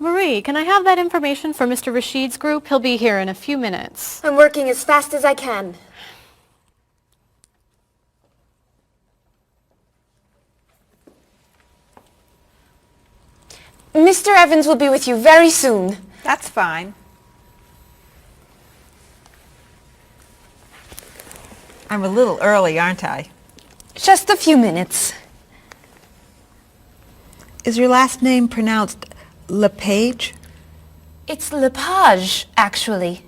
Marie, can I have that information for Mr. Rashid's group? He'll be here in a few minutes. I'm working as fast as I can. Mr. Evans will be with you very soon. That's fine. I'm a little early, aren't I? Just a few minutes. Is your last name pronounced LePage? It's Lepage, actually.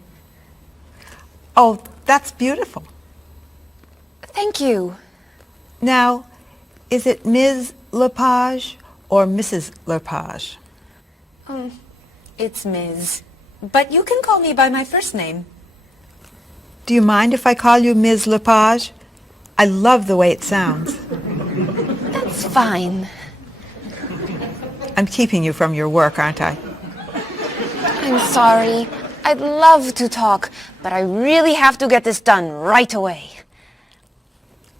Oh, that's beautiful. Thank you. Now, is it Ms. Lepage or Mrs. Lepage? It's Ms. But you can call me by my first name. Do you mind if I call you Ms. Lepage? I love the way it sounds. That's fine. I'm keeping you from your work, aren't I? I'm sorry. I'd love to talk, but I really have to get this done right away.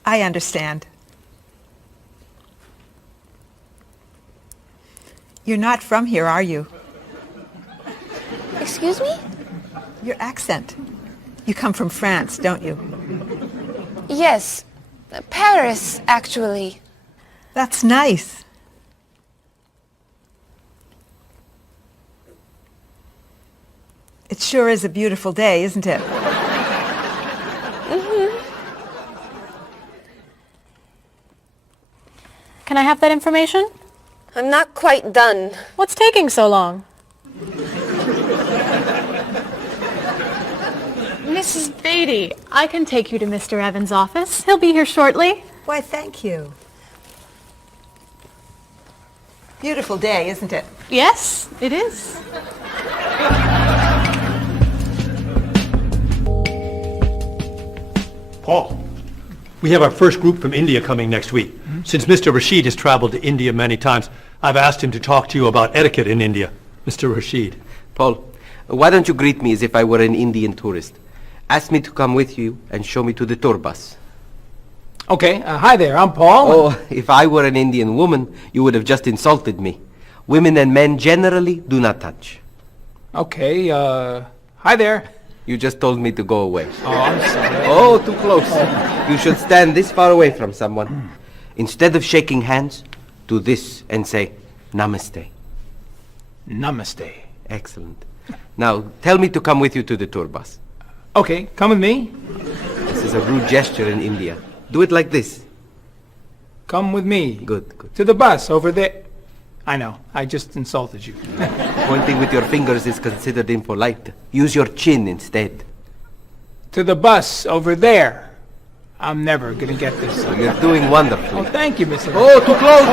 I understand. You're not from here, are you? Excuse me? Your accent. You come from France, don't you? Yes. Paris, actually. That's nice. It sure is a beautiful day, isn't it? Can I have that information? I'm not quite done. What's taking so long? Mrs. Beatty, I can take you to Mr. Evans' office. He'll be here shortly. Why, thank you. Beautiful day, isn't it? Yes, it is. Paul, we have our first group from India coming next week. Since Mr. Rashid has traveled to India many times, I've asked him to talk to you about etiquette in India. Mr. Rashid. Paul, why don't you greet me as if I were an Indian tourist? Ask me to come with you and show me to the tour bus. Okay, hi there, I'm Paul. Oh, if I were an Indian woman, you would have just insulted me. Women and men generally do not touch. Okay, hi there. You just told me to go away. Oh, I'm sorry. Oh, too close. You should stand this far away from someone. Instead of shaking hands, do this and say, Namaste. Namaste. Excellent. Now, tell me to come with you to the tour bus. Okay, come with me. This is a rude gesture in India. Do it like this. Come with me. Good, good. To the bus over there. I know, I just insulted you. Pointing with your fingers is considered impolite. Use your chin instead. To the bus over there. I'm never gonna get this. So you're doing wonderfully. Oh, thank you, Mr. Oh, too close!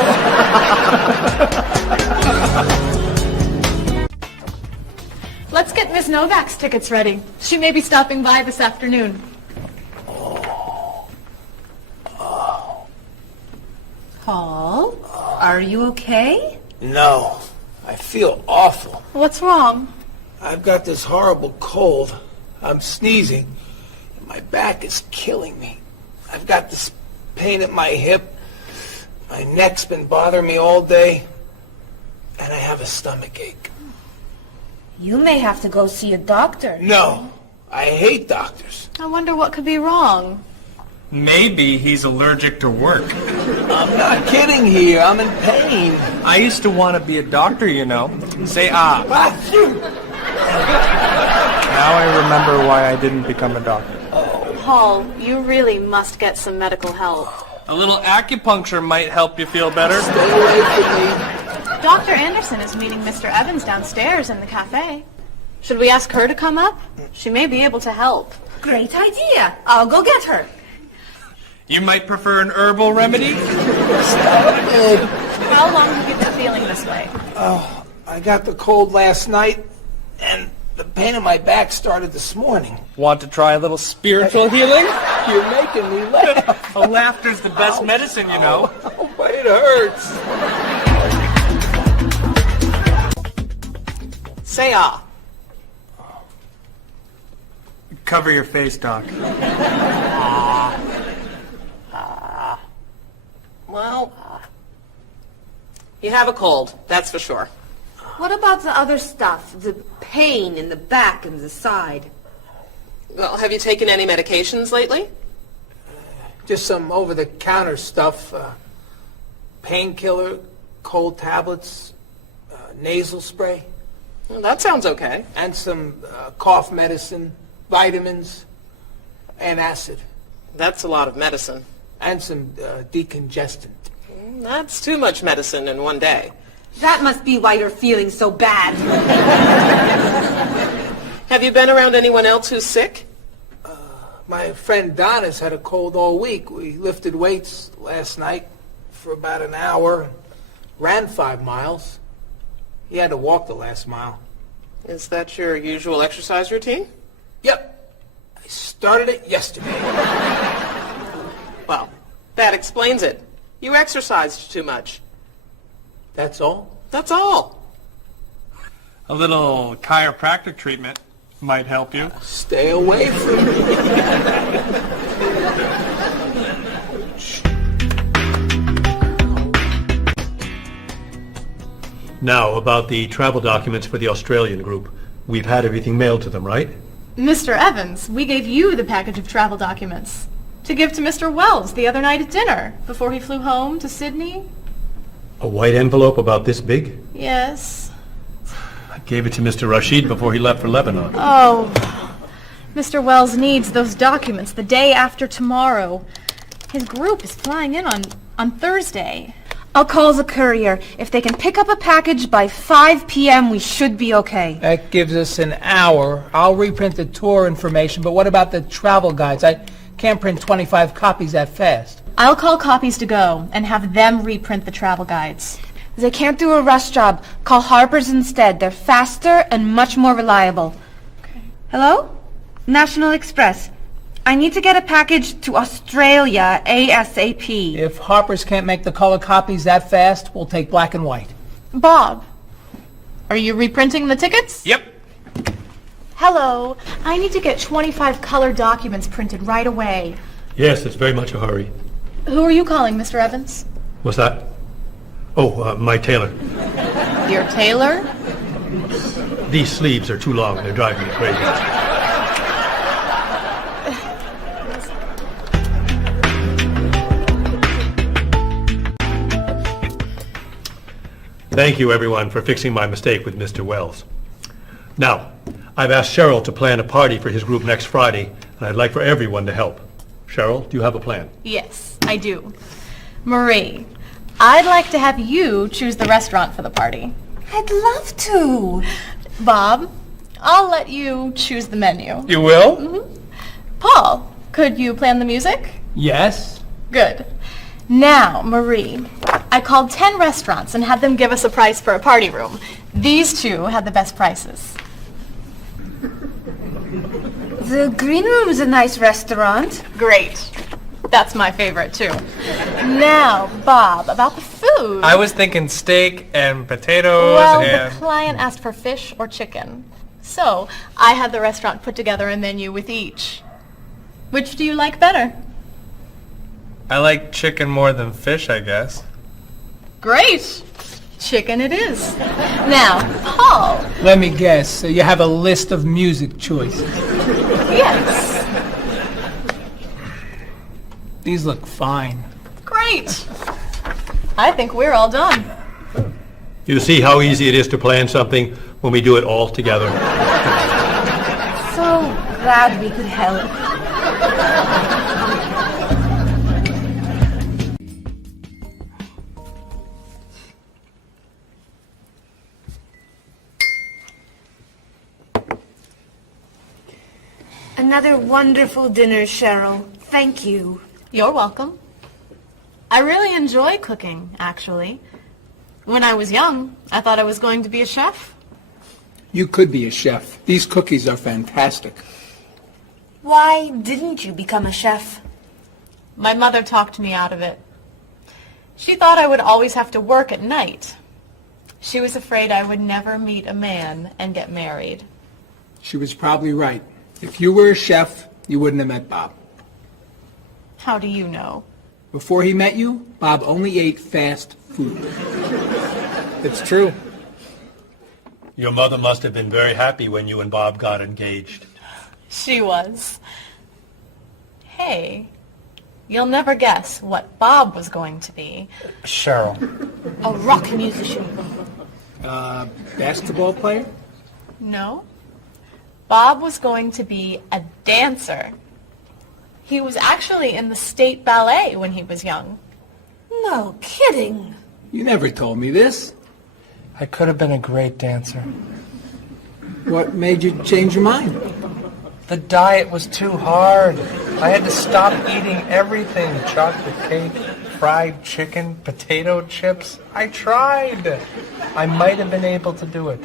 Let's get Miss Novak's tickets ready. She may be stopping by this afternoon. Paul, are you okay? No, I feel awful. What's wrong? I've got this horrible cold. I'm sneezing, and my back is killing me. I've got this pain at my hip. My neck's been bothering me all day, and I have a stomach ache. You may have to go see a doctor. No, I hate doctors. I wonder what could be wrong. Maybe he's allergic to work. I'm not kidding here. I'm in pain. I used to want to be a doctor, you know. Say ah. Now I remember why I didn't become a doctor. Paul, you really must get some medical help. A little acupuncture might help you feel better. Stay away from me. Dr. Anderson is meeting Mr. Evans downstairs in the cafe. Should we ask her to come up? She may be able to help. Great idea. I'll go get her. You might prefer an herbal remedy? Stop it. How long have you been feeling this way? Oh, I got the cold last night, and the pain in my back started this morning. Want to try a little spiritual healing? You're making me laugh. Oh, laughter's the best medicine, you know. Oh, but it hurts. Say ah. Cover your face, Doc. Well, you have a cold, that's for sure. What about the other stuff? The pain in the back and the side? Well, have you taken any medications lately? Just some over-the-counter stuff. Painkiller, cold tablets, nasal spray. Well, that sounds okay. And some cough medicine, vitamins, and acid. That's a lot of medicine. And some decongestant. That's too much medicine in one day. That must be why you're feeling so bad. Have you been around anyone else who's sick? My friend Donna's had a cold all week. We lifted weights last night for about an hour, ran 5 miles. He had to walk the last mile. Is that your usual exercise routine? Yep. I started it yesterday. Well, that explains it. You exercised too much. That's all? That's all. A little chiropractic treatment might help you. Stay away from me. Now, about the travel documents for the Australian group. We've had everything mailed to them, right? Mr. Evans, we gave you the package of travel documents to give to Mr. Wells the other night at dinner before he flew home to Sydney. A white envelope about this big? Yes. I gave it to Mr. Rashid before he left for Lebanon. Oh, Mr. Wells needs those documents the day after tomorrow. His group is flying in on Thursday. I'll call the courier. If they can pick up a package by 5 p.m., we should be okay. That gives us an hour. I'll reprint the tour information, but what about the travel guides? I can't print 25 copies that fast. I'll call Copies to Go and have them reprint the travel guides. They can't do a rush job. Call Harper's instead. They're faster and much more reliable. Okay. Hello? National Express. I need to get a package to Australia ASAP. If Harper's can't make the color copies that fast, we'll take black and white. Bob, are you reprinting the tickets? Yep. Hello. I need to get 25 color documents printed right away. Yes, it's very much a hurry. Who are you calling, Mr. Evans? What's that? Oh, my tailor. Your tailor? These sleeves are too long. They're driving me crazy. Thank you, everyone, for fixing my mistake with Mr. Wells. Now, I've asked Cheryl to plan a party for his group next Friday, and I'd like for everyone to help. Cheryl, do you have a plan? Yes, I do. Marie, I'd like to have you choose the restaurant for the party. I'd love to. Bob, I'll let you choose the menu. You will? Mm-hmm. Paul, could you plan the music? Yes. Good. Now, Marie, I called 10 restaurants and had them give us a price for a party room. These two had the best prices. The Green Room's a nice restaurant. Great. That's my favorite, too. Now, Bob, about the food. I was thinking steak and potatoes Well, and... the client asked for fish or chicken. So, I had the restaurant put together a menu with each. Which do you like better? I like chicken more than fish, I guess. Great. Chicken it is. Now, Paul. Let me guess. So you have a list of music choices. Yes. These look fine. Great. I think we're all done. You see how easy it is to plan something when we do it all together. So glad we could help. Another wonderful dinner, Cheryl. Thank you. You're welcome. I really enjoy cooking, actually. When I was young, I thought I was going to be a chef. You could be a chef. These cookies are fantastic. Why didn't you become a chef? My mother talked me out of it. She thought I would always have to work at night. She was afraid I would never meet a man and get married. She was probably right. If you were a chef, you wouldn't have met Bob. How do you know? Before he met you, Bob only ate fast food. It's true. Your mother must have been very happy when you and Bob got engaged. She was. Hey, you'll never guess what Bob was going to be. Cheryl. A rock musician. Basketball player? No. Bob was going to be a dancer. He was actually in the state ballet when he was young. No kidding. You never told me this. I could have been a great dancer. What made you change your mind? The diet was too hard. I had to stop eating everything. Chocolate cake, fried chicken, potato chips. I tried. I might have been able to do it.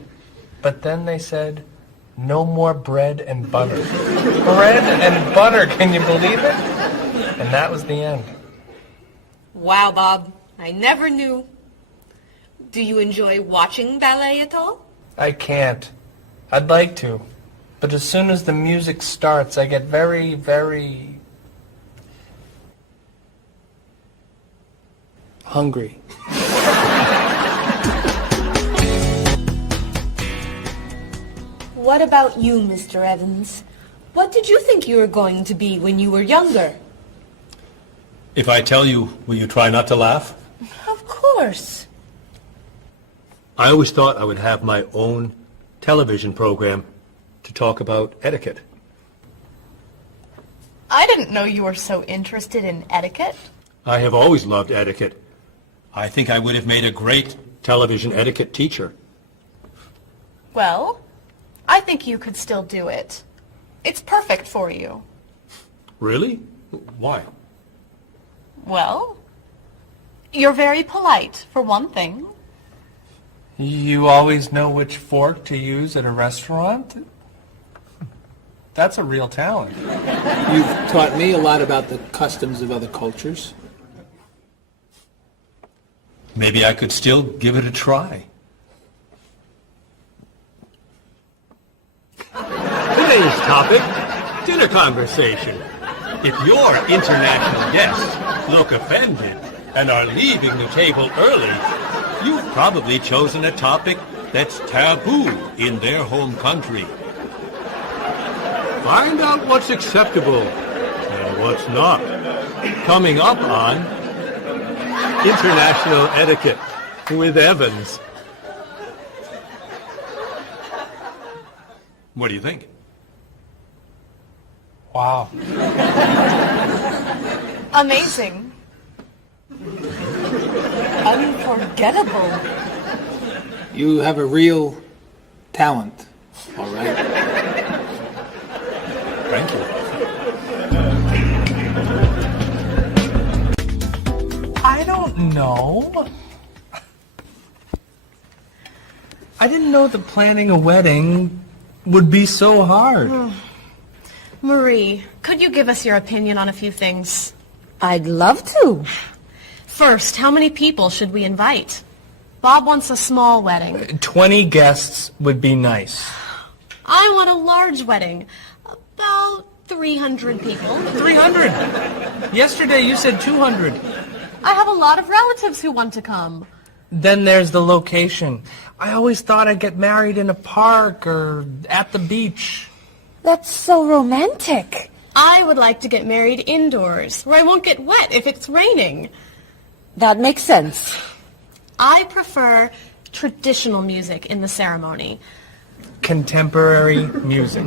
But then they said, no more bread and butter. Bread and butter, can you believe it? And that was the end. Wow, Bob. I never knew. Do you enjoy watching ballet at all? I can't. I'd like to. But as soon as the music starts, I get very, very hungry. What about you, Mr. Evans? What did you think you were going to be when you were younger? If I tell you, will you try not to laugh? Of course. I always thought I would have my own television program to talk about etiquette. I didn't know you were so interested in etiquette. I have always loved etiquette. I think I would have made a great television etiquette teacher. Well, I think you could still do it. It's perfect for you. Really? Why? Well, you're very polite, for one thing. You always know which fork to use at a restaurant? That's a real talent. You've taught me a lot about the customs of other cultures. Maybe I could still give it a try. Today's topic, dinner conversation. If your international guests look offended and are leaving the table early, you've probably chosen a topic that's taboo in their home country. Find out what's acceptable and what's not. Coming up on International Etiquette with Evans. What do you think? Wow. Amazing. Unforgettable. You have a real talent, all right? Thank you. I don't know. I didn't know that planning a wedding would be so hard. Marie, could you give us your opinion on a few things? I'd love to. First, how many people should we invite? Bob wants a small wedding. 20 guests would be nice. I want a large wedding. About 300 people. 300? Yesterday you said 200. I have a lot of relatives who want to come. Then there's the location. I always thought I'd get married in a park or at the beach. That's so romantic. I would like to get married indoors, where I won't get wet if it's raining. That makes sense. I prefer traditional music in the ceremony. Contemporary music.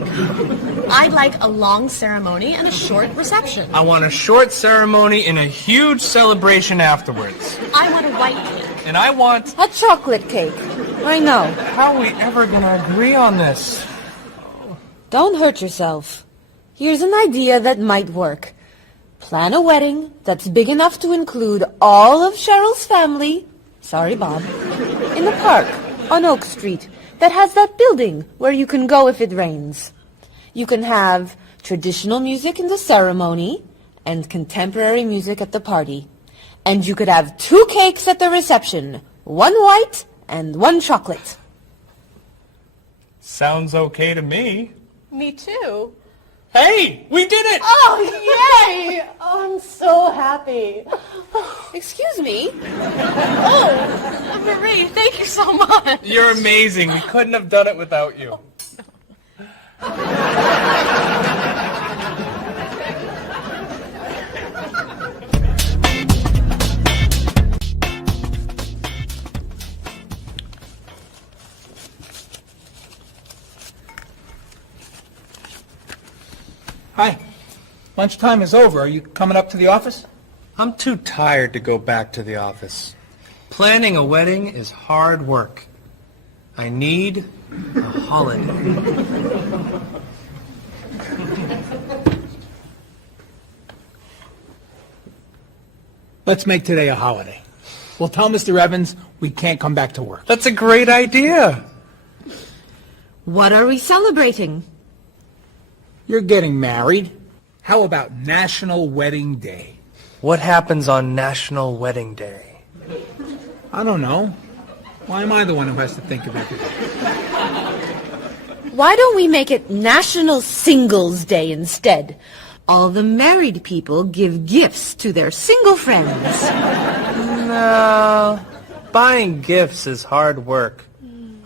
I'd like a long ceremony and a short reception. I want a short ceremony and a huge celebration afterwards. I want a white cake. And I want... A chocolate cake. I know. How are we ever going to agree on this? Don't hurt yourself. Here's an idea that might work. Plan a wedding that's big enough to include all of Cheryl's family, sorry Bob, in a park on Oak Street that has that building where you can go if it rains. You can have traditional music in the ceremony and contemporary music at the party. And you could have 2 cakes at the reception, 1 white and 1 chocolate. Sounds okay to me. Me too. Hey, we did it! Oh, yay! Oh, I'm so happy. Excuse me. Oh, Marie, Thank you so much. You're amazing. We couldn't have done it without you. Hi. Lunchtime is over. Are you coming up to the office? I'm too tired to go back to the office. Planning a wedding is hard work. I need a holiday. Let's make today a holiday. We'll tell Mr. Evans we can't come back to work. That's a great idea. What are we celebrating? You're getting married. How about National Wedding Day? What happens on National Wedding Day? I don't know. Why am I the one who has to think of everything? Why don't we make it National Singles Day instead? All the married people give gifts to their single friends. No, buying gifts is hard work.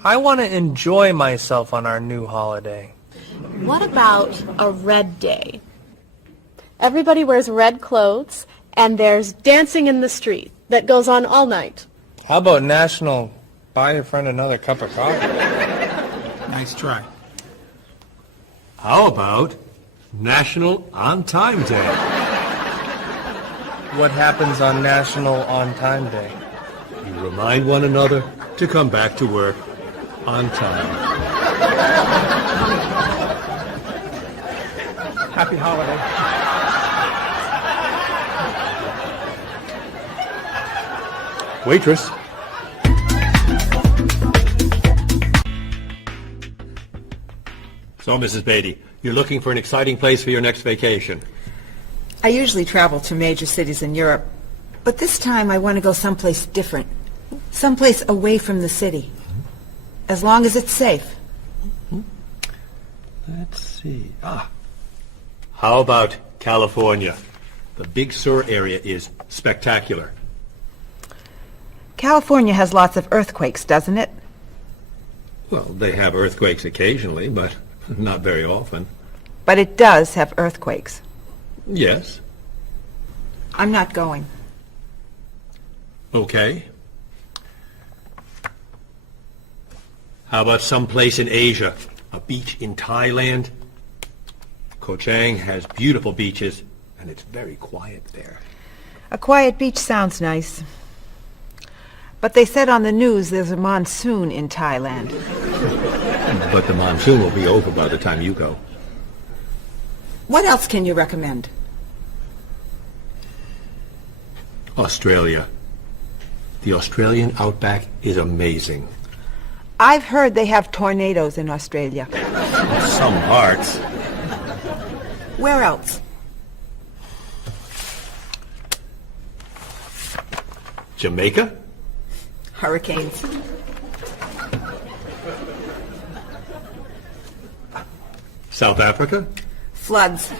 I want to enjoy myself on our new holiday. What about a red day? Everybody wears red clothes, and there's dancing in the street that goes on all night. How about National Buy Your Friend Another Cup of Coffee? Nice try. How about National On Time Day? What happens on National On Time Day? You remind one another to come back to work on time. Happy holiday. Waitress. So, Mrs. Beatty, you're looking for an exciting place for your next vacation. I usually travel to major cities in Europe, but this time I want to go someplace different. Someplace away from the city. As long as it's safe. Let's see. How about California? The Big Sur area is spectacular. California has lots of earthquakes, doesn't it? Well, they have earthquakes occasionally, but not very often. But it does have earthquakes. Yes. I'm not going. Okay. How about someplace in Asia? A beach in Thailand? Koh Chang has beautiful beaches, and it's very quiet there. A quiet beach sounds nice. But they said on the news there's a monsoon in Thailand. But the monsoon will be over by the time you go. What else can you recommend? Australia. The Australian outback is amazing. I've heard they have tornadoes in Australia. Some parts. Where else? Jamaica? Hurricanes. South Africa? Floods.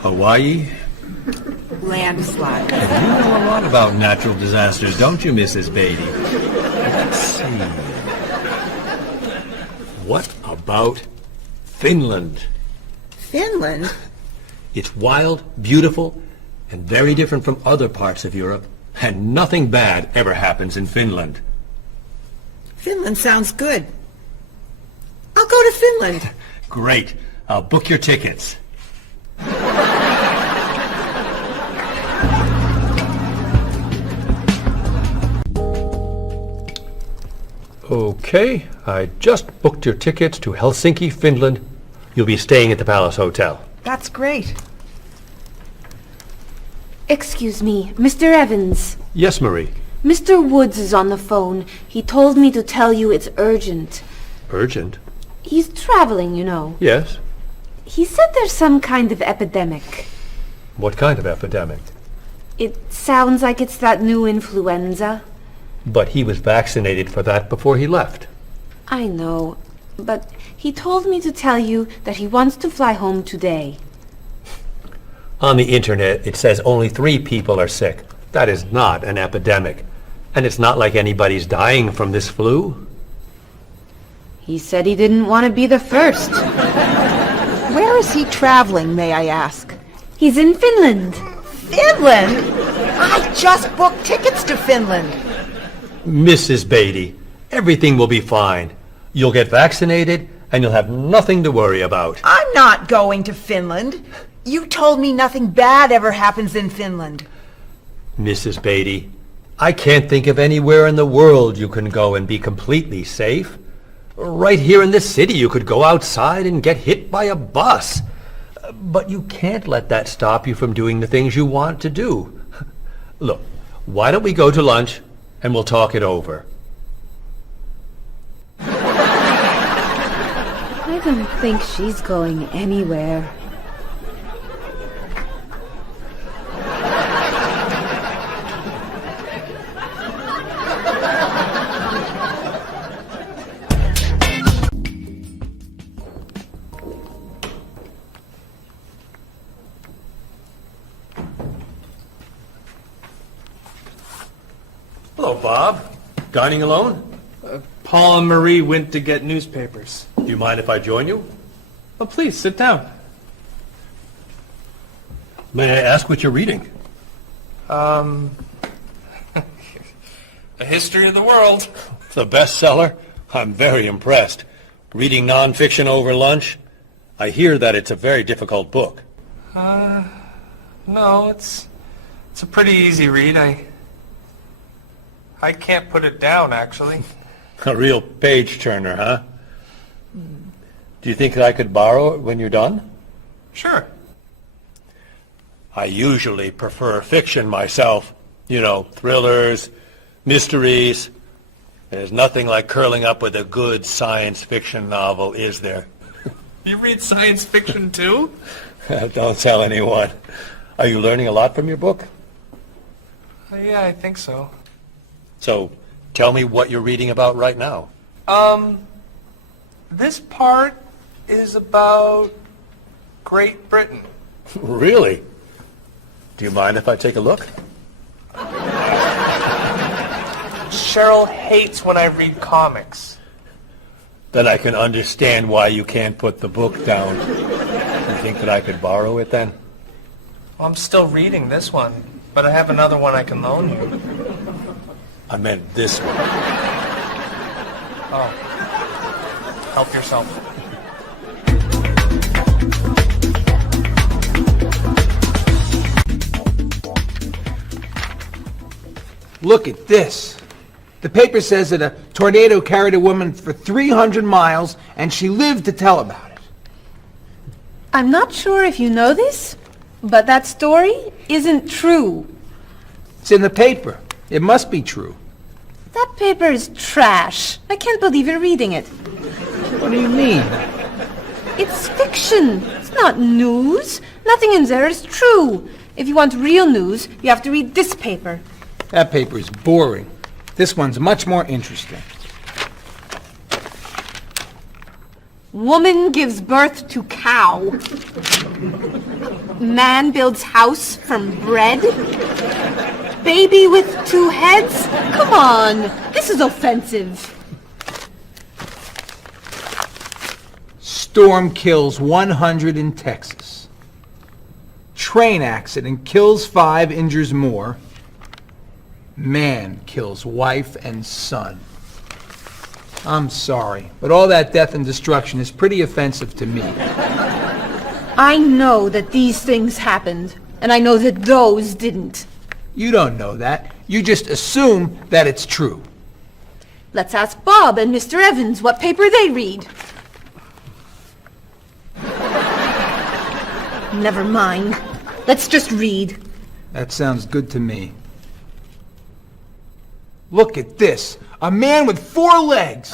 Hawaii? Landslides. You know a lot about natural disasters, don't you, Mrs. Beatty? Let's see. What about Finland? Finland? It's wild, beautiful, and very different from other parts of Europe, and nothing bad ever happens in Finland. Finland sounds good. I'll go to Finland. Great. I'll book your tickets. Okay, I just booked your tickets to Helsinki, Finland. You'll be staying at the Palace Hotel. That's great. Excuse me, Mr. Evans. Yes, Marie. Mr. Woods is on the phone. He told me to tell you it's urgent. Urgent? He's traveling, you know. Yes. He said there's some kind of epidemic. What kind of epidemic? It sounds like it's that new influenza. But he was vaccinated for that before he left. I know, but he told me to tell you that he wants to fly home today. On the internet, it says only 3 people are sick. That is not an epidemic. And it's not like anybody's dying from this flu. He said he didn't want to be the first. Where is he traveling, may I ask? He's in Finland. Finland? I just booked tickets to Finland. Mrs. Beatty, everything will be fine. You'll get vaccinated, and you'll have nothing to worry about. I'm not going to Finland. You told me nothing bad ever happens in Finland. Mrs. Beatty, I can't think of anywhere in the world you can go and be completely safe. Right here in this city, you could go outside and get hit by a bus. But you can't let that stop you from doing the things you want to do. Look, why don't we go to lunch and we'll talk it over? I don't think she's going anywhere. Hello, Bob. Dining alone? Paul and Marie went to get newspapers. Do you mind if I join you? Oh, please, sit down. May I ask what you're reading? A History of the World. It's a bestseller? I'm very impressed. Reading nonfiction over lunch? I hear that it's a very difficult book. No, it's a pretty easy read. I can't put it down, actually. A real page-turner, huh? Do you think I could borrow it when you're done? Sure. I usually prefer fiction myself. You know, thrillers, mysteries. There's nothing like curling up with a good science fiction novel, is there? You read science fiction, too? Don't tell anyone. Are you learning a lot from your book? Yeah, I think so. So, tell me what you're reading about right now. This part is about Great Britain. Really? Do you mind if I take a look? Cheryl hates when I read comics. Then I can understand why you can't put the book down. You think that I could borrow it then? Well, I'm still reading this one, but I have another one I can loan you. I meant this one. Oh. Help yourself. Look at this. The paper says that a tornado carried a woman for 300 miles, and she lived to tell about it. I'm not sure if you know this, but that story isn't true. It's in the paper. It must be true. That paper is trash. I can't believe you're reading it. What do you mean? It's fiction. It's not news. Nothing in there is true. If you want real news, you have to read this paper. That paper is boring. This one's much more interesting. Woman gives birth to cow. Man builds house from bread. Baby with 2 heads? Come on, this is offensive. Storm kills 100 in Texas. Train accident kills 5, injures more. Man kills wife and son. I'm sorry, but all that death and destruction is pretty offensive to me. I know that these things happened, and I know that those didn't. You don't know that. You just assume that it's true. Let's ask Bob and Mr. Evans what paper they read. Never mind. Let's just read. That sounds good to me. Look at this. A man with 4 legs.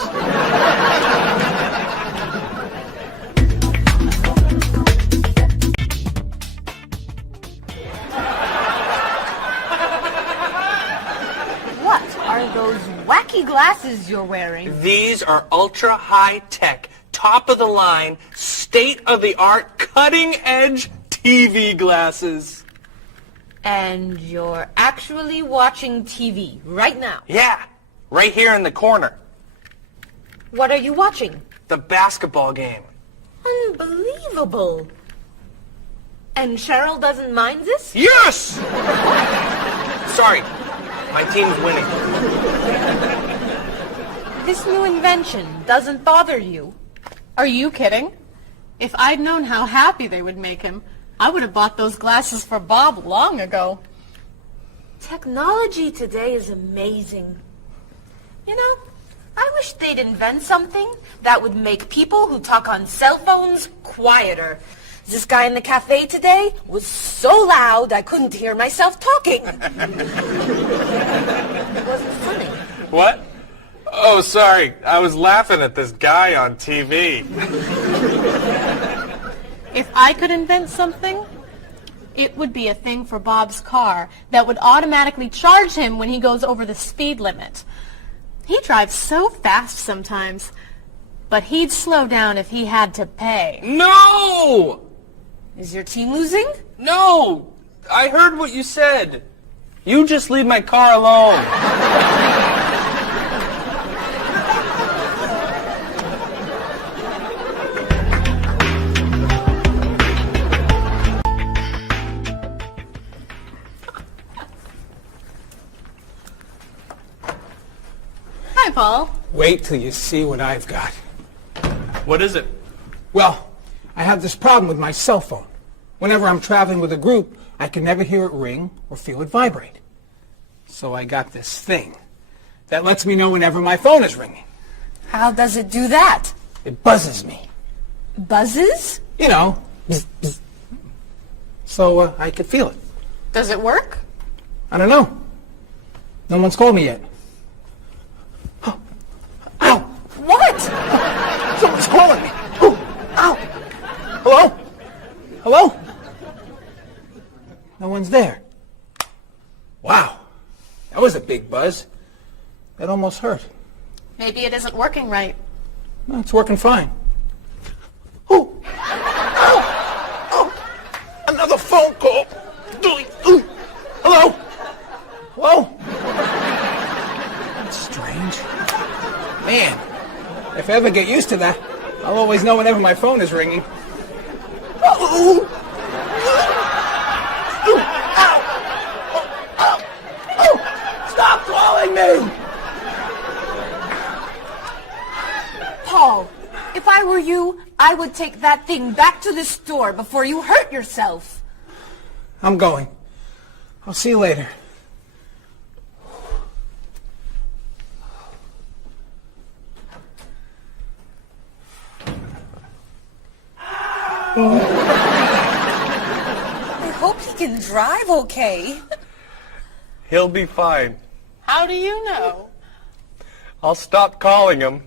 What are those wacky glasses you're wearing? These are ultra high tech, top of the line, state of the art, cutting edge TV glasses. And you're actually watching TV right now. Yeah, right here in the corner. What are you watching? The basketball game. Unbelievable. And Cheryl doesn't mind this? Yes! Sorry, my team's winning. This new invention doesn't bother you. Are you kidding? If I'd known how happy they would make him, I would have bought those glasses for Bob long ago. Technology today is amazing. You know, I wish they'd invent something that would make people who talk on cell phones quieter. This guy in the cafe today was so loud I couldn't hear myself talking. It wasn't funny. What? Oh, sorry. I was laughing at this guy on TV. If I could invent something, it would be a thing for Bob's car that would automatically charge him when he goes over the speed limit. He drives so fast sometimes, but he'd slow down if he had to pay. No! Is your team losing? No! I heard what you said. You just leave my car alone. Hi, Paul. Wait till you see what I've got. What is it? Well, I have this problem with my cell phone. Whenever I'm traveling with a group, I can never hear it ring or feel it vibrate. So I got this thing that lets me know whenever my phone is ringing. How does it do that? It buzzes me. Buzzes? You know, bzz, bzz. So I could feel it. Does it work? I don't know. No one's called me yet. Ow! What? Someone's calling me. Oh, ow! Hello? Hello? No one's there. Wow. That was a big buzz. That almost hurt. Maybe it isn't working right. No, it's working fine. Oh! Ow! Oh! Another phone call. Ooh. Hello? Hello? That's strange. Man, if I ever get used to that, I'll always know whenever my phone is ringing. Oh! Stop calling me! Paul, if I were you, I would take that thing back to the store before you hurt yourself. I'm going. I'll see you later. I hope he can drive okay. He'll be fine. How do you know? I'll stop calling him.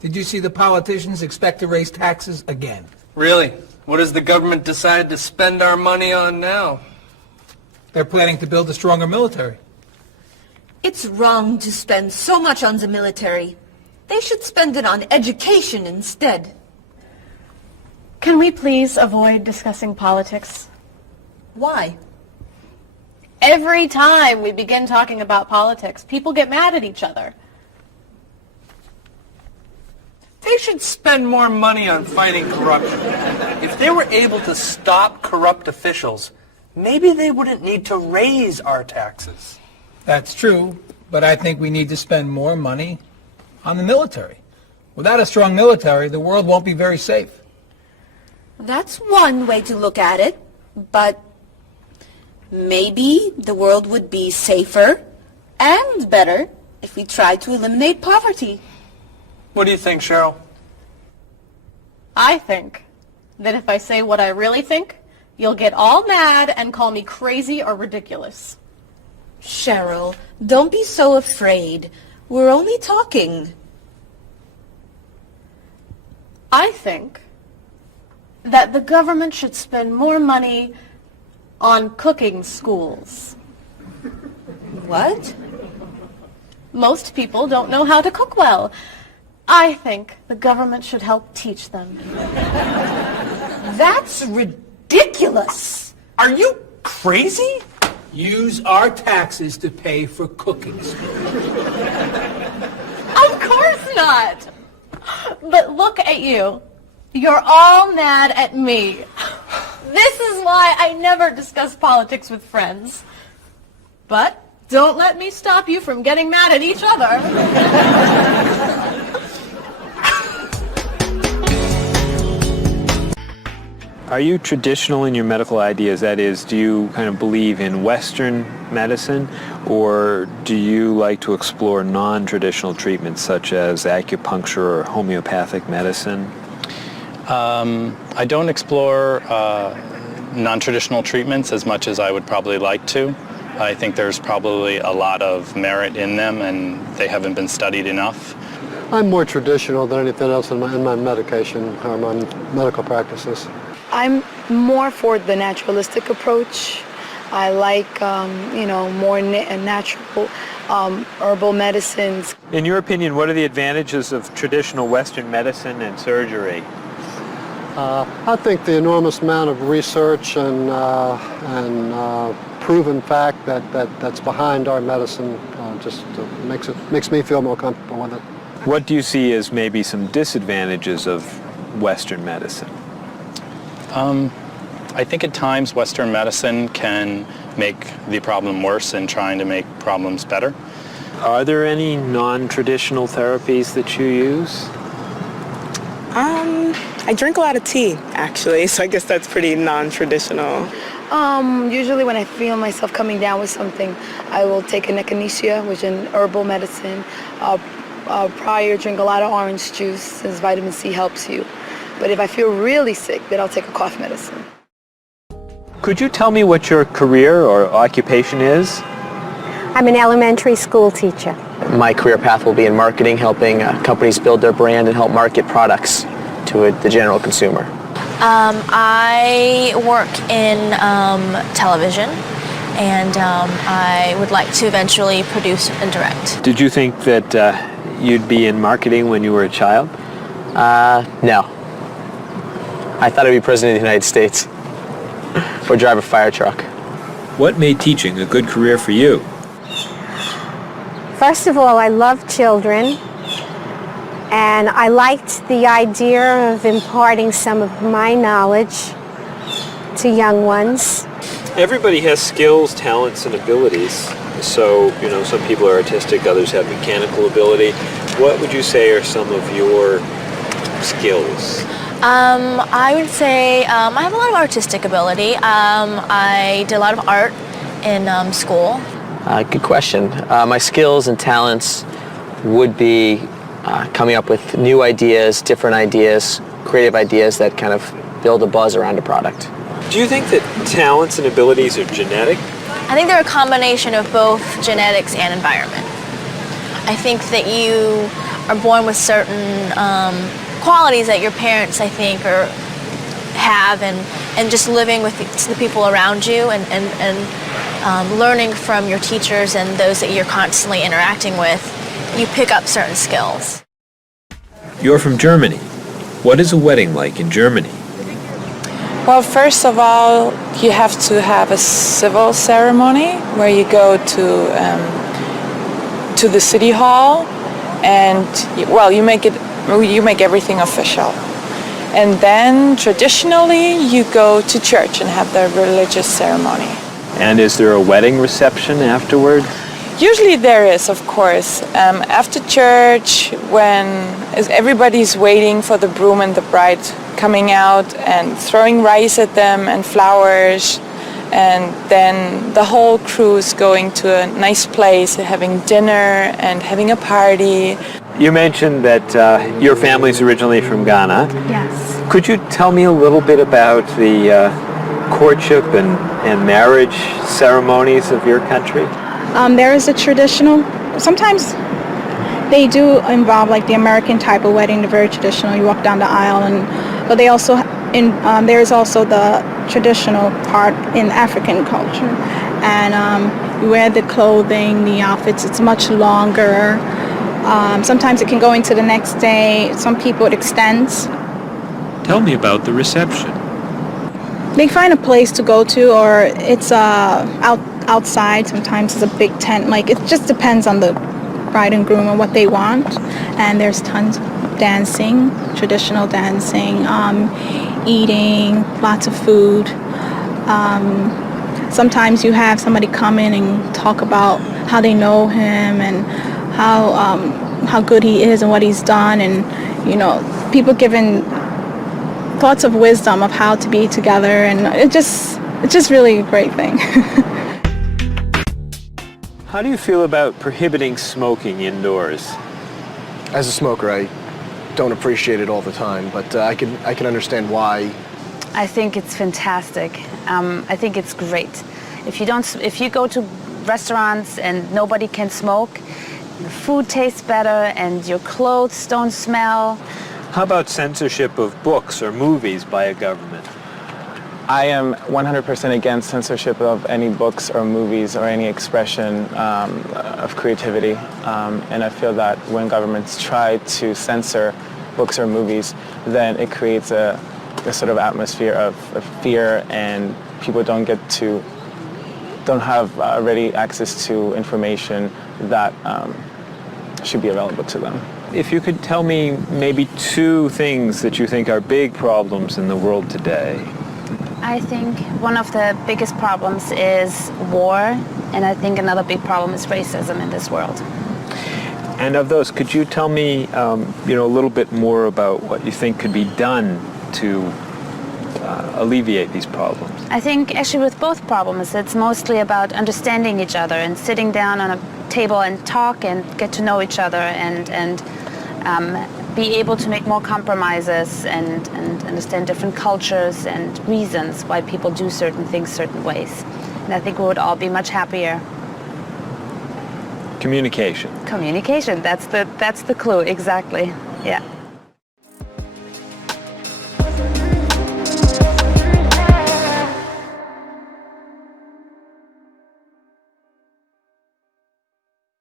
Did you see the politicians expect to raise taxes again? Really? What does the government decide to spend our money on now? They're planning to build a stronger military. It's wrong to spend so much on the military. They should spend it on education instead. Can we please avoid discussing politics? Why? Every time we begin talking about politics, people get mad at each other. They should spend more money on fighting corruption. If they were able to stop corrupt officials, maybe they wouldn't need to raise our taxes. That's true, but I think we need to spend more money on the military. Without a strong military, the world won't be very safe. That's one way to look at it, but maybe the world would be safer and better if we tried to eliminate poverty. What do you think, Cheryl? I think that if I say what I really think, you'll get all mad and call me crazy or ridiculous. Cheryl, don't be so afraid. We're only talking. I think that the government should spend more money on cooking schools. What? Most people don't know how to cook well. I think the government should help teach them. That's ridiculous. Are you crazy? Use our taxes to pay for cooking school. Of course not. But look at you. You're all mad at me. This is why I never discuss politics with friends. But don't let me stop you from getting mad at each other. Are you traditional in your medical ideas? That is, do you kind of believe in Western medicine, or do you like to explore non-traditional treatments such as acupuncture or homeopathic medicine? I don't explore non-traditional treatments as much as I would probably like to. I think there's probably a lot of merit in them, and they haven't been studied enough. I'm more traditional than anything else in my medication or my medical practices. I'm more for the naturalistic approach. I like, more natural herbal medicines. In your opinion, what are the advantages of traditional Western medicine and surgery? I think the enormous amount of research and proven fact that's behind our medicine just makes me feel more comfortable with it. What do you see as maybe some disadvantages of Western medicine? I think at times Western medicine can make the problem worse in trying to make problems better. Are there any non-traditional therapies that you use? I drink a lot of tea, actually, so I guess that's pretty non-traditional. Usually when I feel myself coming down with something, I will take an echinacea, which is an herbal medicine. Prior, drink a lot of orange juice, since vitamin C helps you. But if I feel really sick, then I'll take a cough medicine. Could you tell me what your career or occupation is? I'm an elementary school teacher. My career path will be in marketing, helping companies build their brand and help market products to the general consumer. I work in television, and I would like to eventually produce and direct. Did you think that you'd be in marketing when you were a child? No. I thought I'd be president of the United States or drive a fire truck. What made teaching a good career for you? First of all, I love children, and I liked the idea of imparting some of my knowledge to young ones. Everybody has skills, talents, and abilities. So, some people are artistic, others have mechanical ability. What would you say are some of your skills? I would say I have a lot of artistic ability. I did a lot of art in school. Good question. My skills and talents would be coming up with new ideas, different ideas, creative ideas that kind of build a buzz around a product. Do you think that talents and abilities are genetic? I think they're a combination of both genetics and environment. I think that you are born with certain qualities that your parents, I think, have, and just living with the people around you and learning from your teachers and those that you're constantly interacting with, you pick up certain skills. You're from Germany. What is a wedding like in Germany? Well, first of all, you have to have a civil ceremony where you go to the city hall, and you make everything official. And then traditionally you go to church and have the religious ceremony. And is there a wedding reception afterward? Usually there is, of course. After church, when everybody's waiting for the groom and the bride coming out and throwing rice at them and flowers, and then the whole crew is going to a nice place, having dinner and having a party. You mentioned that your family's originally from Ghana. Yes. Could you tell me a little bit about the courtship and marriage ceremonies of your country? There is a traditional, sometimes they do involve like the American type of wedding, the very traditional, you walk down the aisle, but they also, there is also the traditional part in African culture. And you wear the clothing, the outfits, it's much longer. Sometimes it can go into the next day. Some people it extends. Tell me about the reception. They find a place to go to, or it's outside. Sometimes it's a big tent. Like, it just depends on the bride and groom and what they want. And there's tons of dancing, traditional dancing, eating, lots of food. Sometimes you have somebody come in and talk about how they know him and how good he is and what he's done, and people giving thoughts of wisdom of how to be together, and it's just really a great thing. How do you feel about prohibiting smoking indoors? As a smoker, I don't appreciate it all the time, but I can understand why. I think it's fantastic. I think it's great. If you go to restaurants and nobody can smoke, the food tastes better and your clothes don't smell. How about censorship of books or movies by a government? I am 100% against censorship of any books or movies or any expression of creativity. And I feel that when governments try to censor books or movies, then it creates a sort of atmosphere of fear, and people don't have ready access to information that should be available to them. If you could tell me maybe 2 things that you think are big problems in the world today. I think one of the biggest problems is war, and I think another big problem is racism in this world. And of those, could you tell me a little bit more about what you think could be done to alleviate these problems? I think actually with both problems, it's mostly about understanding each other and sitting down on a table and talk and get to know each other and be able to make more compromises and understand different cultures and reasons why people do certain things certain ways. And I think we would all be much happier. Communication. Communication, that's the clue, exactly. Yeah.